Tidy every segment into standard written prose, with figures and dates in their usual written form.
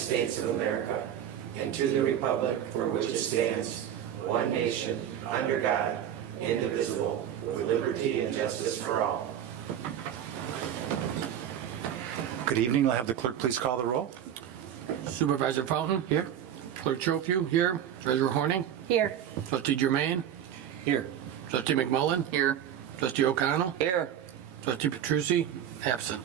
States of America and to the republic for which it stands, one nation, under God, indivisible, with liberty and justice for all. Good evening. I'll have the clerk please call the roll. Supervisor Fountain? Here. Clerk Chopu? Here. Treasurer Horning? Here. Trustee Germain? Here. Trustee McMullen? Here. Trustee O'Connell? Here. Trustee Petrucci? Absent.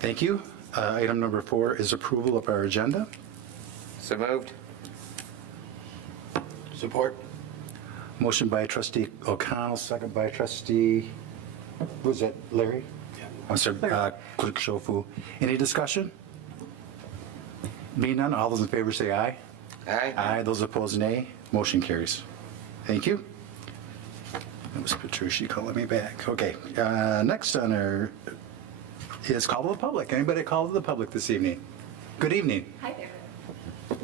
Thank you. Item number 4 is approval of our agenda. So moved. Support. Motion by trustee O'Connell, second by trustee, who's that, Larry? Yeah. I'm sorry, Clerk Shofu. Any discussion? Being none, all those in favor say aye. Aye. Aye. Those opposed, nay. Motion carries. Thank you. That was Petrucci calling me back. Okay. Next on our is call to the public. Anybody call to the public this evening? Good evening. Hi there.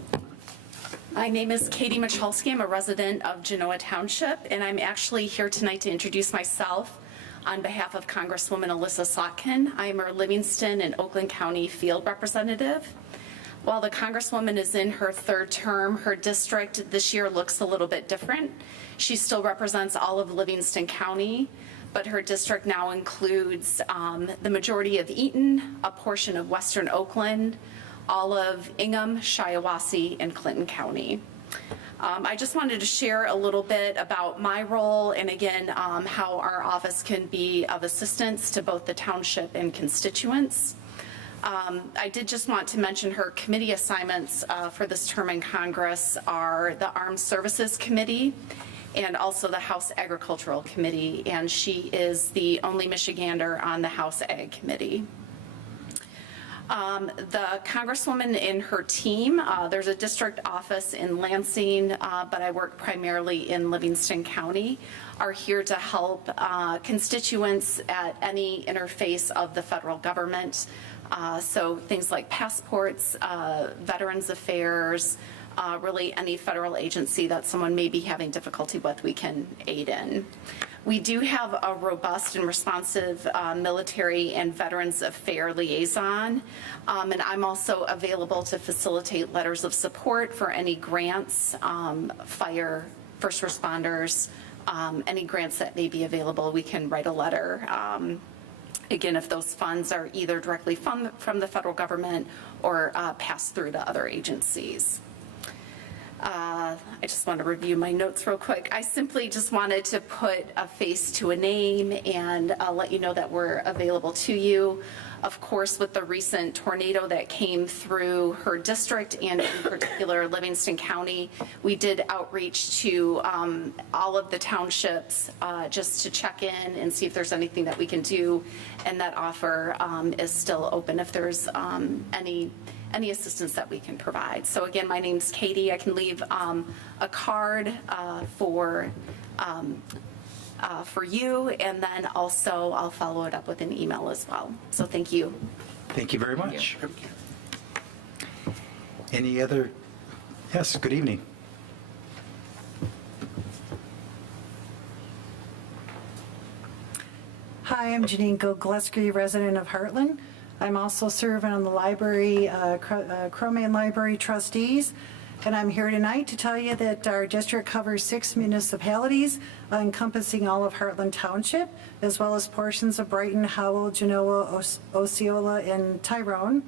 My name is Katie Michalski. I'm a resident of Genoa Township, and I'm actually here tonight to introduce myself on behalf of Congresswoman Alyssa Slotkin. I'm a Livingston and Oakland County field representative. While the Congresswoman is in her third term, her district this year looks a little bit different. She still represents all of Livingston County, but her district now includes the majority of Eaton, a portion of Western Oakland, all of Ingham, Shiawassee, and Clinton County. I just wanted to share a little bit about my role and again, how our office can be of assistance to both the township and constituents. I did just want to mention her committee assignments for this term in Congress are the Armed Services Committee and also the House Agricultural Committee, and she is the only Michigander on the House Ag Committee. The Congresswoman and her team, there's a district office in Lansing, but I work primarily in Livingston County, are here to help constituents at any interface of the federal government. So things like passports, Veterans Affairs, really any federal agency that someone may be having difficulty with, we can aid in. We do have a robust and responsive military and Veterans Affairs liaison, and I'm also available to facilitate letters of support for any grants, fire, first responders, any grants that may be available, we can write a letter. Again, if those funds are either directly from the federal government or pass through to other agencies. I just want to review my notes real quick. I simply just wanted to put a face to a name and let you know that we're available to you. Of course, with the recent tornado that came through her district and in particular Livingston County, we did outreach to all of the townships just to check in and see if there's anything that we can do, and that offer is still open if there's any assistance that we can provide. So again, my name's Katie. I can leave a card for you, and then also I'll follow it up with an email as well. So thank you. Thank you very much. Any other? Yes, good evening. Hi, I'm Janine Gillespie, resident of Heartland. I'm also serving on the library, Crow-Main Library trustees, and I'm here tonight to tell you that our district covers 6 municipalities encompassing all of Heartland Township, as well as portions of Brighton, Howell, Genoa, Osceola, and Tyrone,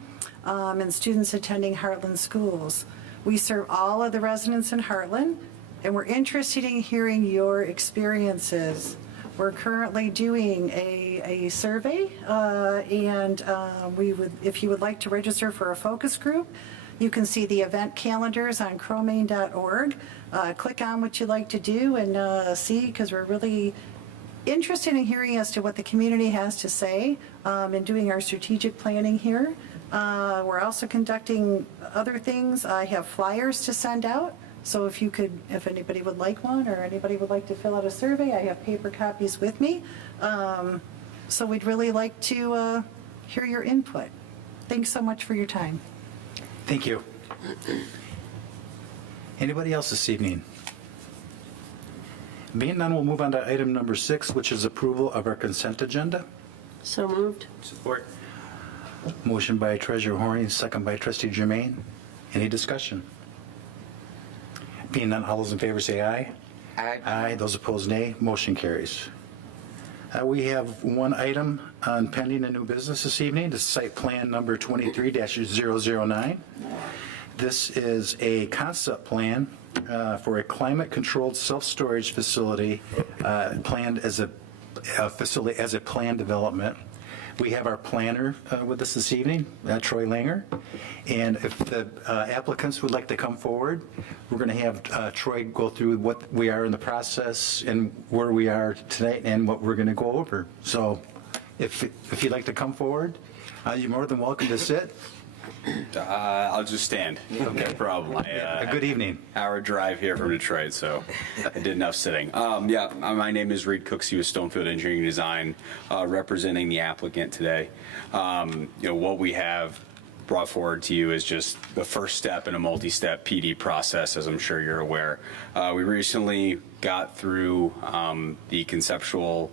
and students attending Heartland schools. We serve all of the residents in Heartland, and we're interested in hearing your experiences. We're currently doing a survey, and we would, if you would like to register for a focus group, you can see the event calendars on crowmain.org. Click on what you'd like to do and see, because we're really interested in hearing as to what the community has to say and doing our strategic planning here. We're also conducting other things. I have flyers to send out. So if anybody would like one, or anybody would like to fill out a survey, I have paper copies with me. So we'd really like to hear your input. Thanks so much for your time. Thank you. Anybody else this evening? Being none, we'll move on to item number 6, which is approval of our consent agenda. So moved. Support. Motion by Treasurer Horning, second by Trustee Germain. Any discussion? Being none, all those in favor say aye. Aye. Aye. Those opposed, nay. Motion carries. We have one item on pending and new business this evening. This is site plan number 23-009. This is a concept plan for a climate-controlled self-storage facility planned as a facility as a planned development. We have our planner with us this evening, Troy Langer. And if the applicants would like to come forward, we're going to have Troy go through what we are in the process and where we are tonight and what we're going to go over. So if you'd like to come forward, you're more than welcome to sit. I'll just stand. No problem. Good evening. Hour drive here from Detroit, so I did enough sitting. My name is Reed Cooksey with Stonefield Engineering Design, representing the applicant today. What we have brought forward to you is just the first step in a multi-step PD process, as I'm sure you're aware. We recently got through the conceptual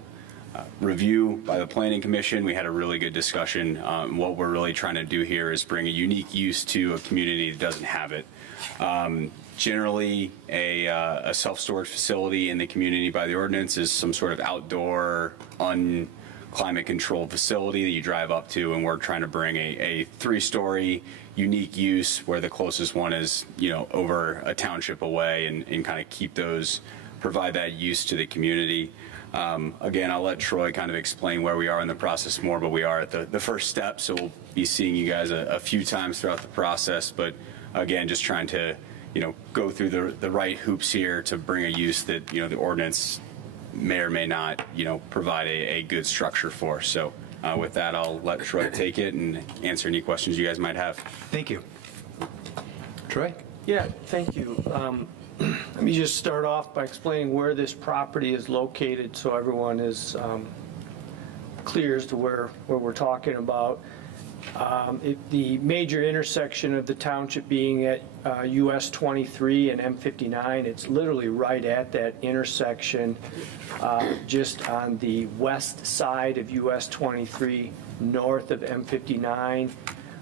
review by the Planning Commission. We had a really good discussion. What we're really trying to do here is bring a unique use to a community that doesn't have it. Generally, a self-storage facility in the community by the ordinance is some sort of outdoor, climate-controlled facility that you drive up to, and we're trying to bring a three-story unique use where the closest one is, over a township away, and kind of provide that use to the community. Again, I'll let Troy kind of explain where we are in the process more, but we are at the first step, so we'll be seeing you guys a few times throughout the process. But again, just trying to, go through the right hoops here to bring a use that, the ordinance may or may not, provide a good structure for. So with that, I'll let Troy take it and answer any questions you guys might have. Thank you. Troy? Yeah, thank you. Let me just start off by explaining where this property is located so everyone is clear as to where we're talking about. The major intersection of the township being at US 23 and M59, it's literally right at that intersection, just on the west side of US 23, north of M59.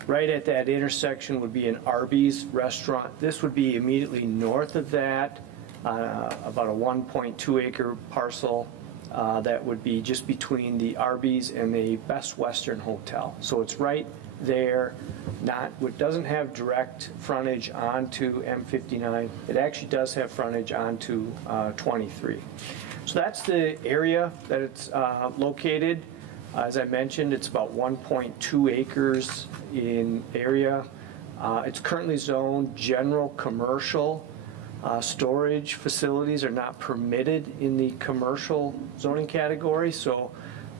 Right at that intersection would be an Arby's restaurant. This would be immediately north of that, about a 1.2 acre parcel that would be just between the Arby's and the Best Western Hotel. So it's right there, it doesn't have direct frontage onto M59. It actually does have frontage onto 23. So that's the area that it's located. As I mentioned, it's about 1.2 acres in area. It's currently zoned general commercial. Storage facilities are not permitted in the commercial zoning category, so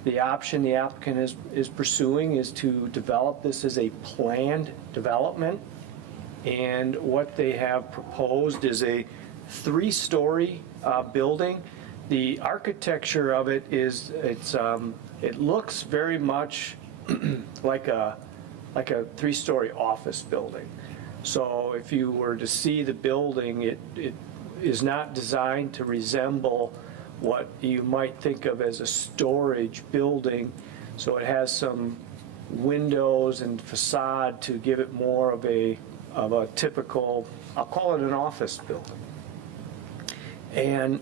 the option the applicant is pursuing is to develop this as a planned development. And what they have proposed is a 3-story building. The architecture of it is, it looks very much like a 3-story office building. So if you were to see the building, it is not designed to resemble what you might think of as a storage building. So it has some windows and facade to give it more of a typical, I'll call it an office building. And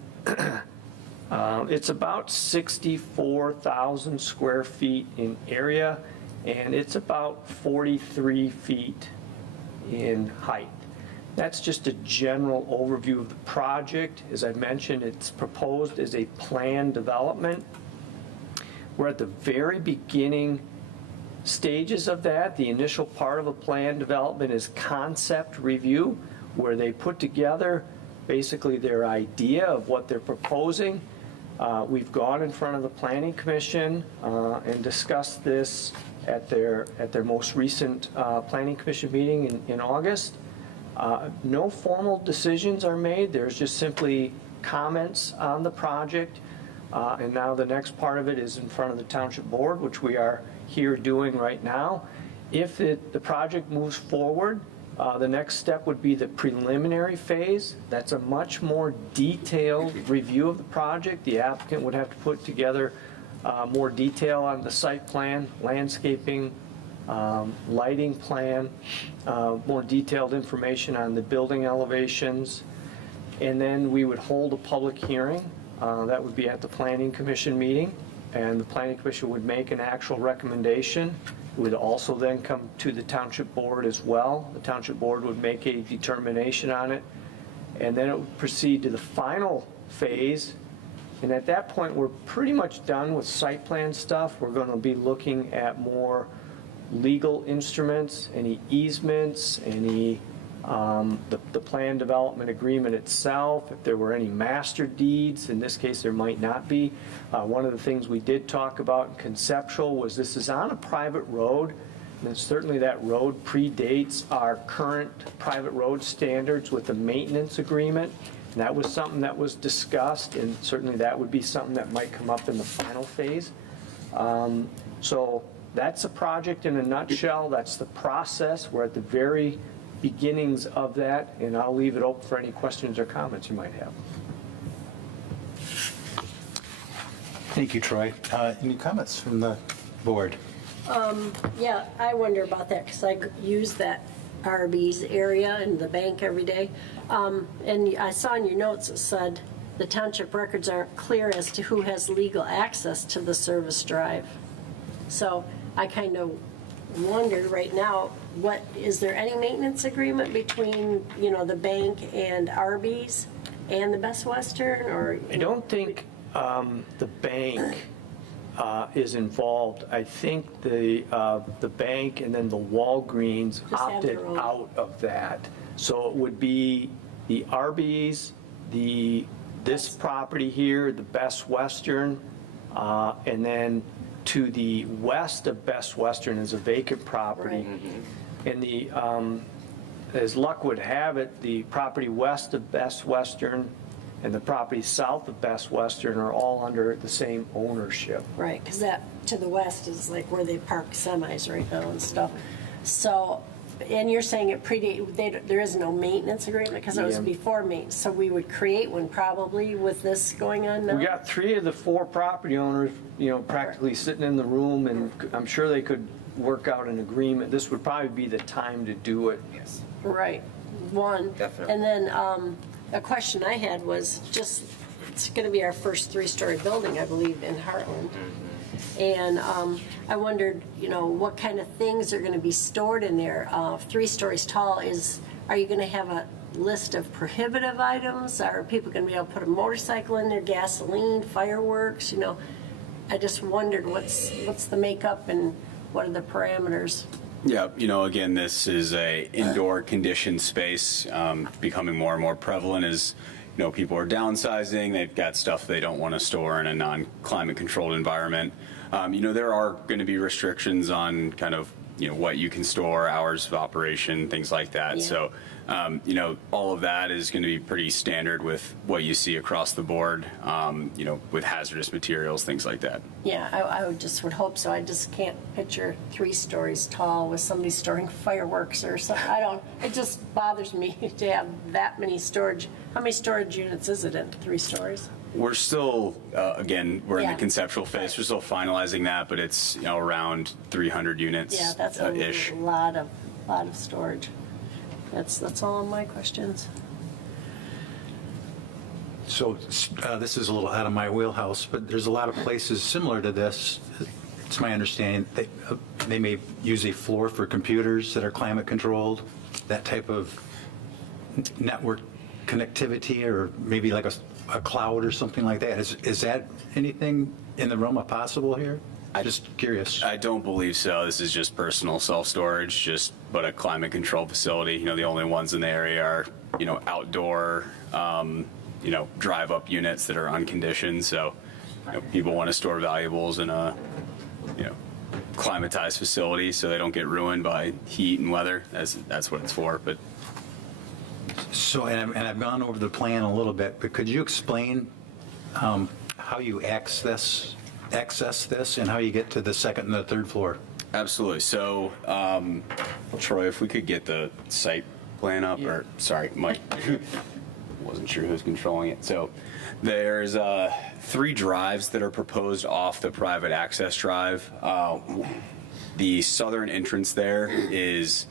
it's about 64,000 square feet in area, and it's about 43 feet in height. That's just a general overview of the project. As I mentioned, it's proposed as a planned development. We're at the very beginning stages of that. The initial part of a planned development is concept review, where they put together basically their idea of what they're proposing. We've gone in front of the Planning Commission and discussed this at their most recent Planning Commission meeting in August. No formal decisions are made. There's just simply comments on the project. And now the next part of it is in front of the Township Board, which we are here doing right now. If the project moves forward, the next step would be the preliminary phase. That's a much more detailed review of the project. The applicant would have to put together more detail on the site plan, landscaping, lighting plan, more detailed information on the building elevations, and then we would hold a public hearing. That would be at the Planning Commission meeting, and the Planning Commission would make an actual recommendation. It would also then come to the Township Board as well. The Township Board would make a determination on it, and then it would proceed to the final phase. And at that point, we're pretty much done with site plan stuff. We're going to be looking at more legal instruments, any easements, any, the plan development agreement itself, if there were any master deeds. In this case, there might not be. One of the things we did talk about in conceptual was this is on a private road, and certainly that road predates our current private road standards with the maintenance agreement. And that was something that was discussed, and certainly that would be something that might come up in the final phase. So that's a project in a nutshell. That's the process. We're at the very beginnings of that, and I'll leave it open for any questions or comments you might have. Thank you, Troy. Any comments from the board? Yeah, I wonder about that because I use that Arby's area and the bank every day. And I saw in your notes it said the township records aren't clear as to who has legal access to the service drive. So I kind of wonder right now, is there any maintenance agreement between, the bank and Arby's and the Best Western, or? I don't think the bank is involved. I think the bank and then the Walgreens Just have opted their own. out of that. So it would be the Arby's, this property here, the Best Western, and then to the west of Best Western is a vacant property. And as luck would have it, the property west of Best Western and the property south of Best Western are all under the same ownership. Right, because that to the west is like where they park semis right now and stuff. So, and you're saying it there is no maintenance agreement because it was Yeah. before maintenance. So we would create one probably with this going on now? We got 3 of the 4 property owners, practically sitting in the room, and I'm sure they could work out an agreement. This would probably be the time to do it. Yes. Right, one. Definitely. And then a question I had was just, it's going to be our first 3-story building, I believe, in Heartland. And I wondered, what kind of things are going to be stored in there? 3 stories tall are you going to have a list of prohibitive items? Are people going to be able to put a motorcycle in there, gasoline, fireworks? I just wondered what's the makeup and what are the parameters? Yeah, again, this is a indoor conditioned space, becoming more and more prevalent as, people are downsizing. They've got stuff they don't want to store in a non-climate controlled environment. There are going to be restrictions on kind of, what you can store, hours of operation, things like that. Yeah. So, all of that is going to be pretty standard with what you see across the board, with hazardous materials, things like that. Yeah, I would hope so. I just can't picture 3 stories tall with somebody storing fireworks or something. It just bothers me to have that many storage. How many storage units is it in 3 stories? We're still, again, we're in Yeah. the conceptual phase. We're still finalizing that, but it's around 300 units Yeah, that's a ish. lot of storage. That's all of my questions. So this is a little out of my wheelhouse, but there's a lot of places similar to this. It's my understanding they may use a floor for computers that are climate controlled, that type of network connectivity, or maybe like a cloud or something like that. Is that anything in the realm of possible here? Just curious. I don't believe so. This is just personal self-storage, but a climate control facility. The only ones in the area are, outdoor, drive-up units that are unconditioned. So, people want to store valuables in a, climatized facility so they don't get ruined by heat and weather. That's what it's for. But So, and I've gone over the plan a little bit, but could you explain how you access this and how you get to the second and the third floor? absolutely. So, Troy, if we could get the site plan up, or sorry, Mike. Wasn't sure who's controlling it. So there's 3 drives that are proposed off the private access drive. The southern entrance there is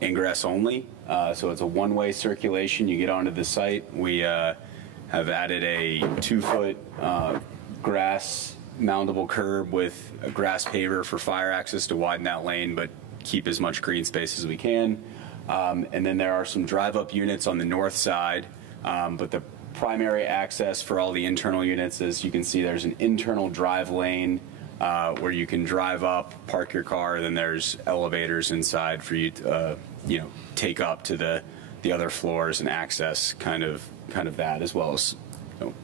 ingress only, so it's a one-way circulation. You get onto the site. We have added a 2-foot grass mountable curb with a grass paver for fire access to widen that lane, but keep as much green space as we can. And then there are some drive-up units on the north side, but the primary access for all the internal units, as you can see, there's an internal drive lane where you can drive up, park your car, then there's elevators inside for you to, take up to the other floors and access kind of that, as well as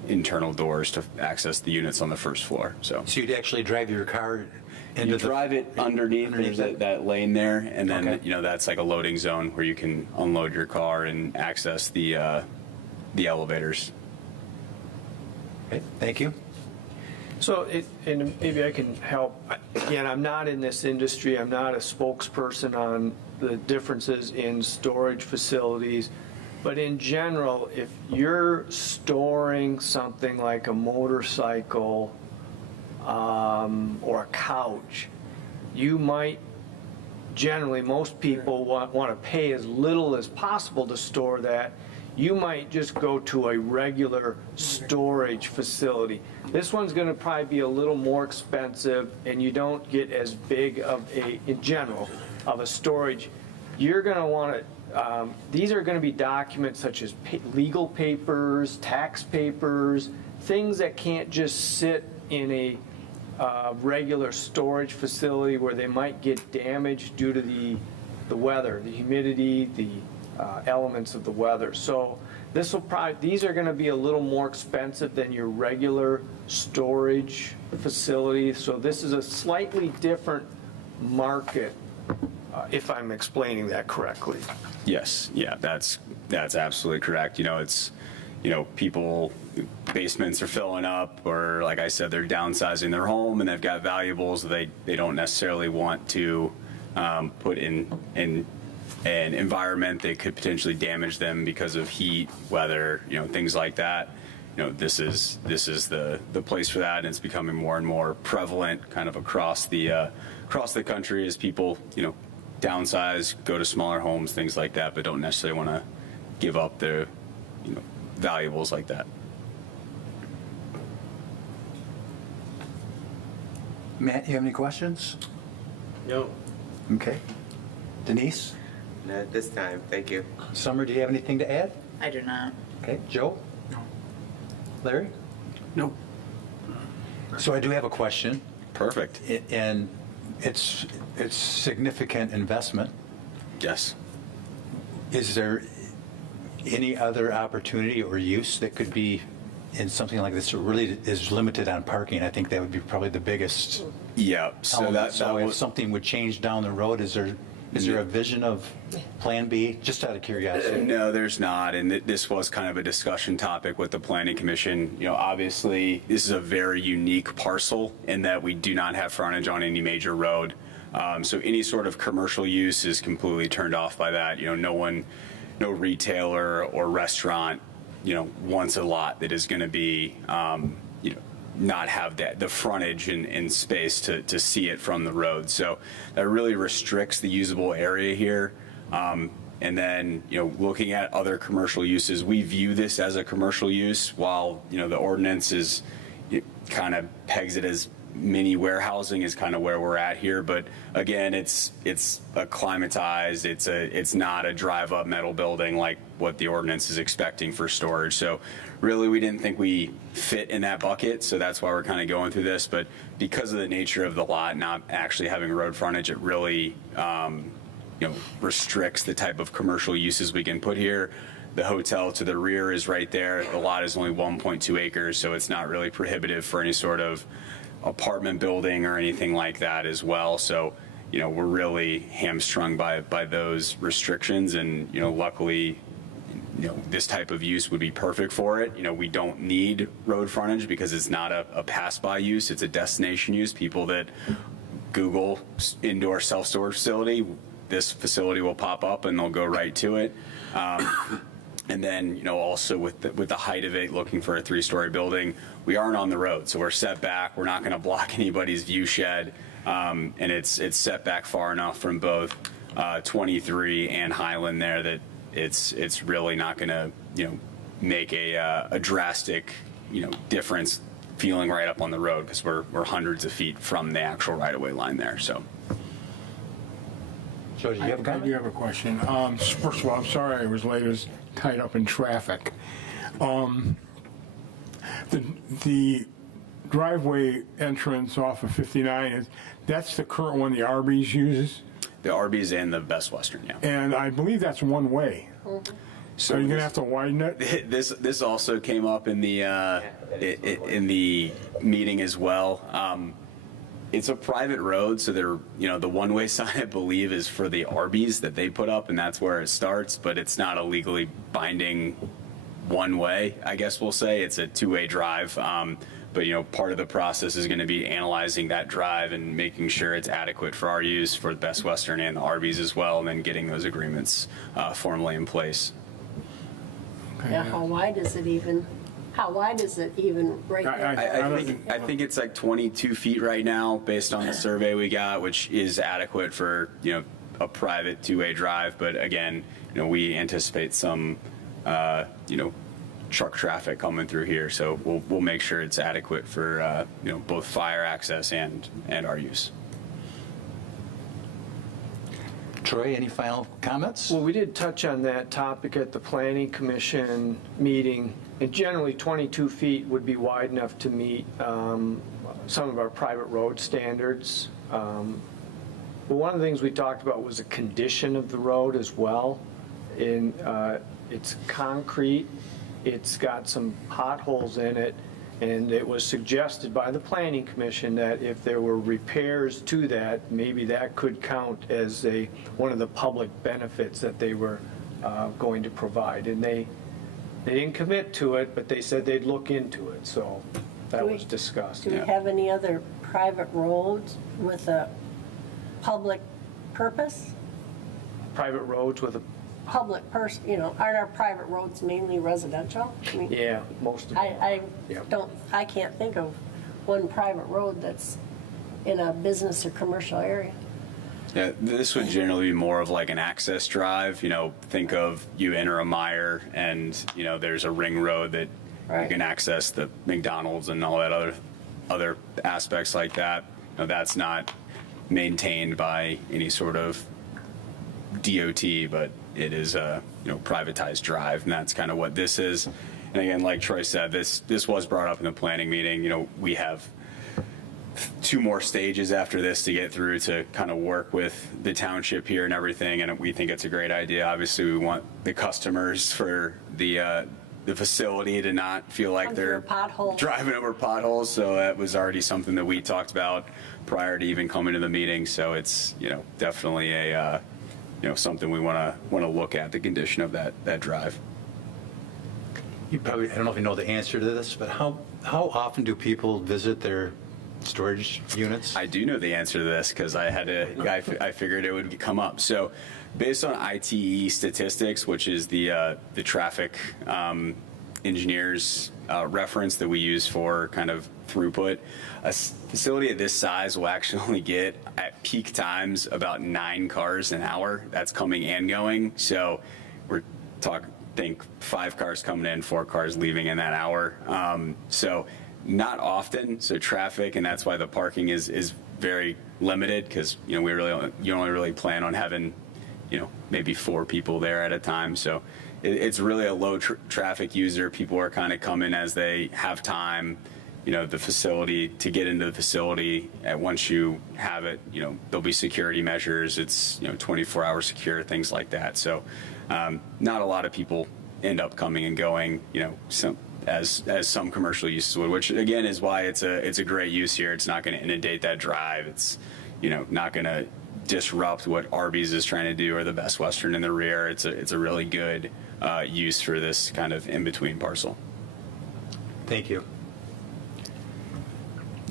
internal doors to access the units on the first floor. So So you'd actually drive your car into you drive it underneath, there's it? that lane there, and then, Okay. that's like a loading zone where you can unload your car and access the elevators. Okay, thank you. So, and maybe I can help. Again, I'm not in this industry. I'm not a spokesperson on the differences in storage facilities. But in general, if you're storing something like a motorcycle or a couch, you might, generally, most people want to pay as little as possible to store that. You might just go to a regular storage facility. This one's going to probably be a little more expensive, and you don't get as big of a, in general, of a storage. You're going to want to, these are going to be documents such as legal papers, tax papers, things that can't just sit in a regular storage facility where they might get damaged due to the weather, the humidity, the elements of the weather. So this will probably, these are going to be a little more expensive than your regular storage facility. So this is a slightly different market, if I'm explaining that correctly. Yes, yeah, that's absolutely correct. It's, people, basements are filling up, or like I said, they're downsizing their home and they've got valuables that they don't necessarily want to put in an environment that could potentially damage them because of heat, weather, things like that. This is the place for that, and it's becoming more and more prevalent kind of across the country as people, downsize, go to smaller homes, things like that, but don't necessarily want to give up their, valuables like that. Matt, you have any questions? No. Okay. Denise? Not at this time. Thank you. Summer, do you have anything to add? I do not. Okay. Joe? No. Larry? No. So I do have a question, Perfect. and it's significant investment. Yes. Is there any other opportunity or use that could be in something like this that really is limited on parking? I think that would be probably the biggest Yeah. So element. that So if was something would change down the road, is there a vision of Plan B? Just out of curiosity. No, there's not, and this was kind of a discussion topic with the Planning Commission. Obviously, this is a very unique parcel in that we do not have frontage on any major road. So any sort of commercial use is completely turned off by that. No retailer or restaurant, wants a lot that is going to be, not have the frontage and space to see it from the road. So that really restricts the usable area here. And then, looking at other commercial uses, we view this as a commercial use, while, the ordinance kind of pegs it as mini warehousing is kind of where we're at here. But again, it's acclimatized. It's not a drive-up metal building like what the ordinance is expecting for storage. So really, we didn't think we fit in that bucket. So that's why we're kind of going through this. But because of the nature of the lot not actually having road frontage, it really restricts the type of commercial uses we can put here. The hotel to the rear is right there. The lot is only 1.2 acres, so it's not really prohibitive for any sort of apartment building or anything like that as well. So, we're really hamstrung by those restrictions, and, luckily, this type of use would be perfect for it. We don't need road frontage because it's not a pass-by use. It's a destination use. People that Google indoor self-storage facility, this facility will pop up and they'll go right to it. And then, also with the height of it, looking for a 3-story building, we aren't on the road, so we're set back. We're not going to block anybody's view shed. And it's set back far enough from both 23 and Highland there that it's really not going to, make a drastic, difference feeling right up on the road, because we're hundreds of feet from the actual right-of-way line there. So Joe, do you have a I do comment? have a question. First of all, I'm sorry I was late. I was tied up in traffic. The driveway entrance off of 59, that's the current one the Arby's uses? the Arby's and the Best Western, yeah. And I believe that's one way. So you're going to have to widen it? This also came up in the meeting as well. It's a private road, so they're, the one-way sign, I believe, is for the Arby's that they put up, and that's where it starts, but it's not a legally binding one-way, I guess we'll say. It's a two-way drive. But, part of the process is going to be analyzing that drive and making sure it's adequate for our use, for the Best Western and the Arby's as well, and then getting those agreements formally in place. Yeah, how wide is it even right there? I think it's like 22 feet right now, based on the survey we got, which is adequate for, a private two-way drive. But again, we anticipate some, truck traffic coming through here. So we'll make sure it's adequate for, both fire access and our use. Troy, any final comments? Well, we did touch on that topic at the Planning Commission meeting, and generally 22 feet would be wide enough to meet some of our private road standards. But one of the things we talked about was the condition of the road as well. It's concrete, it's got some potholes in it, and it was suggested by the Planning Commission that if there were repairs to that, maybe that could count as one of the public benefits that they were going to provide. And they didn't commit to it, but they said they'd look into it, so that was discussed. Do we have any other private roads with a public purpose? Private roads with a, Public aren't our private roads mainly residential? I mean, yeah, most of them. I can't think of one private road that's in a business or commercial area. Yeah, this would generally be more of like an access drive. Think of you enter a Meijer and, there's a ring road that you Right. can access the McDonald's and all that other aspects like that. That's not maintained by any sort of DOT, but it is a privatized drive, and that's kind of what this is. And again, like Troy said, this was brought up in the planning meeting. We have 2 more stages after this to get through to kind of work with the township here and everything, and we think it's a great idea. Obviously, we want the customers for the facility to not feel like they're driving over potholes. So that was already something that we talked about prior to even coming to the meeting. So it's definitely a something we want to look at, the condition of that drive. I don't know if you know the answer to this, but how often do people visit their storage units? I do know the answer to this because I figured it would come up. So based on ITE statistics, which is the traffic engineers reference that we use for kind of throughput, a facility of this size will actually only get at peak times about 9 cars an hour. That's coming and going. So we're think 5 cars coming in, 4 cars leaving in that hour. So not often. So traffic, and that's why the parking is very limited, because you only really plan on having maybe 4 people there at a time. So it's really a low traffic user. People are kind of coming as they have time. The facility, to get into the facility, once you have it, there'll be security measures. It's 24-hour secure, things like that. So not a lot of people end up coming and going, as some commercial uses would, which again is why it's a great use here. It's not going to inundate that drive. It's not going to disrupt what Arby's is trying to do, or the Best Western in the rear. It's a really good use for this kind of in-between parcel. Thank you.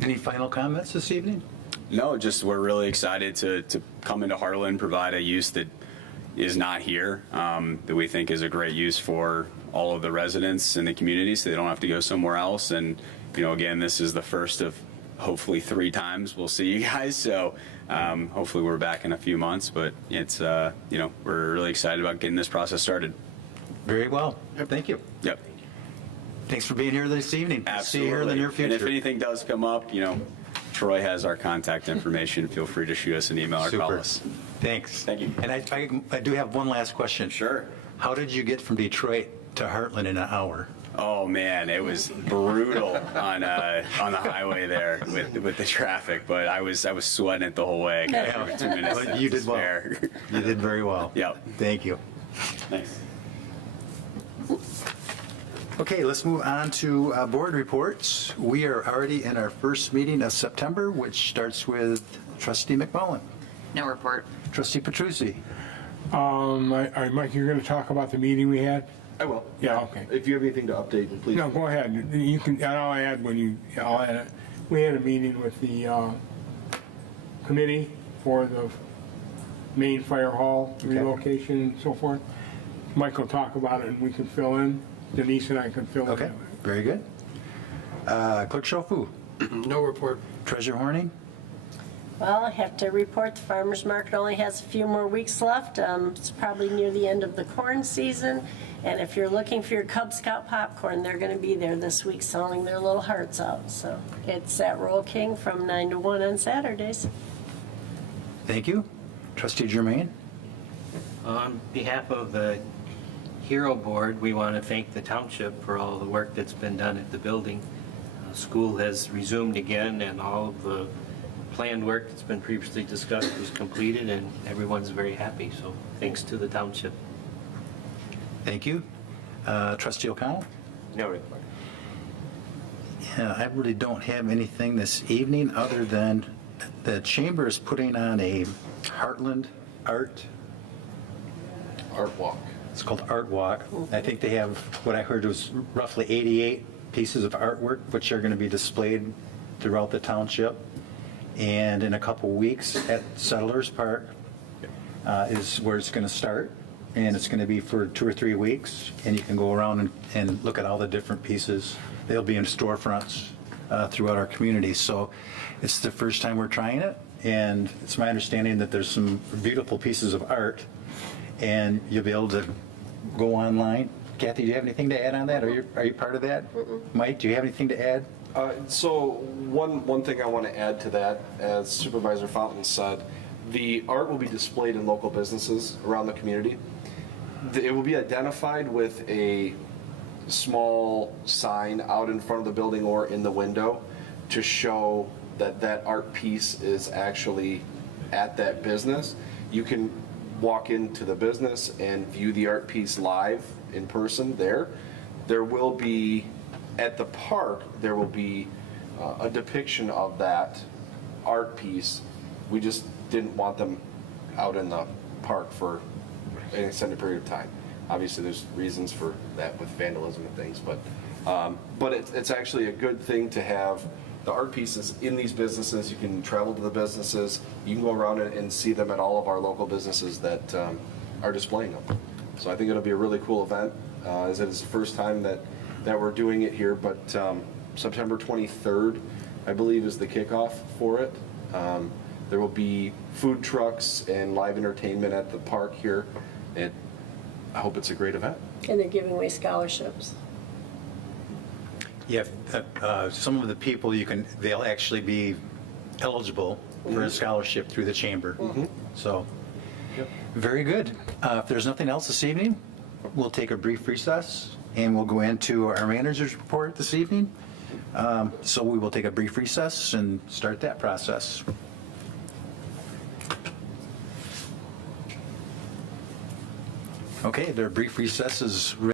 Any final comments this evening? No, just we're really excited to come into Harlan, provide a use that is not here, that we think is a great use for all of the residents in the community, so they don't have to go somewhere else. And again, this is the first of hopefully 3 times. We'll see you guys. So hopefully we're back in a few months, but it's, we're really excited about getting this process started. Very well. Thank you. Yep. Thanks for being here this evening. Absolutely. See you here in the near And if future. anything does come up, Troy has our contact information. Feel free to shoot us an email or call Super. us. Thanks. Thank you. And I do have one last question. Sure. How did you get from Detroit to Heartland in an hour? Oh man, it was brutal on the highway there with the traffic, but I was sweating it the whole way. I got 2 minutes. But you did well. spare. You did very well. Yep. Thank you. Thanks. Okay, let's move on to board reports. We are already in our first meeting of September, which starts with Trustee McMullen. No report. Trustee Petrucci. Mike, you're going to talk about the meeting we had? I will. Yeah, okay. If you have anything to update, please. No, go ahead. You can, and I'll add I'll add it. We had a meeting with the committee for the main fire hall relocation and so forth. Mike will talk about it and we can fill in. Denise and I can fill in. Okay, very good. Clerk Shofu. No report. Treasurer Horning. Well, I have to report the farmer's market only has a few more weeks left. It's probably near the end of the corn season. And if you're looking for your Cub Scout popcorn, they're going to be there this week selling their little hearts out. So it's at Royal King from 9 to 1 on Saturdays. Thank you. Trustee Germain. On behalf of the Hero Board, we want to thank the township for all the work that's been done at the building. School has resumed again, and all of the planned work that's been previously discussed was completed, and everyone's very happy. So thanks to the township. Thank you. Trustee O'Connell. No report. Yeah, I really don't have anything this evening other than the chamber is putting on a Heartland Art Walk. It's called Art Walk. I think they have, what I heard was roughly 88 pieces of artwork, which are going to be displayed throughout the township. And in a couple weeks at Settlers Park is where it's going to start. And it's going to be for 2 or 3 weeks. And you can go around and look at all the different pieces. They'll be in storefronts throughout our community. So it's the first time we're trying it. And it's my understanding that there's some beautiful pieces of art. And you'll be able to go online. Kathy, do you have anything to add on that? Are you part of that? Mike, do you have anything to add? So one thing I want to add to that, as Supervisor Fountain said, the art will be displayed in local businesses around the community. It will be identified with a small sign out in front of the building or in the window to show that that art piece is actually at that business. You can walk into the business and view the art piece live in person there. There will be, at the park, there will be a depiction of that art piece. We just didn't want them out in the park for an extended period of time. Obviously, there's reasons for that with vandalism and things, but it's actually a good thing to have the art pieces in these businesses. You can travel to the businesses. You can go around and see them at all of our local businesses that are displaying them. So I think it'll be a really cool event, as it is the first time that we're doing it here, but September 23rd, I believe, is the kickoff for it. There will be food trucks and live entertainment at the park here. I hope it's a great event. And they're giving away scholarships. Yeah, some of the people they'll actually be eligible for a scholarship through the chamber. So, very good. If there's nothing else this evening, we'll take a brief recess and we'll go into our manager's report this evening. So we will take a brief recess and start that process. Okay, their brief recess is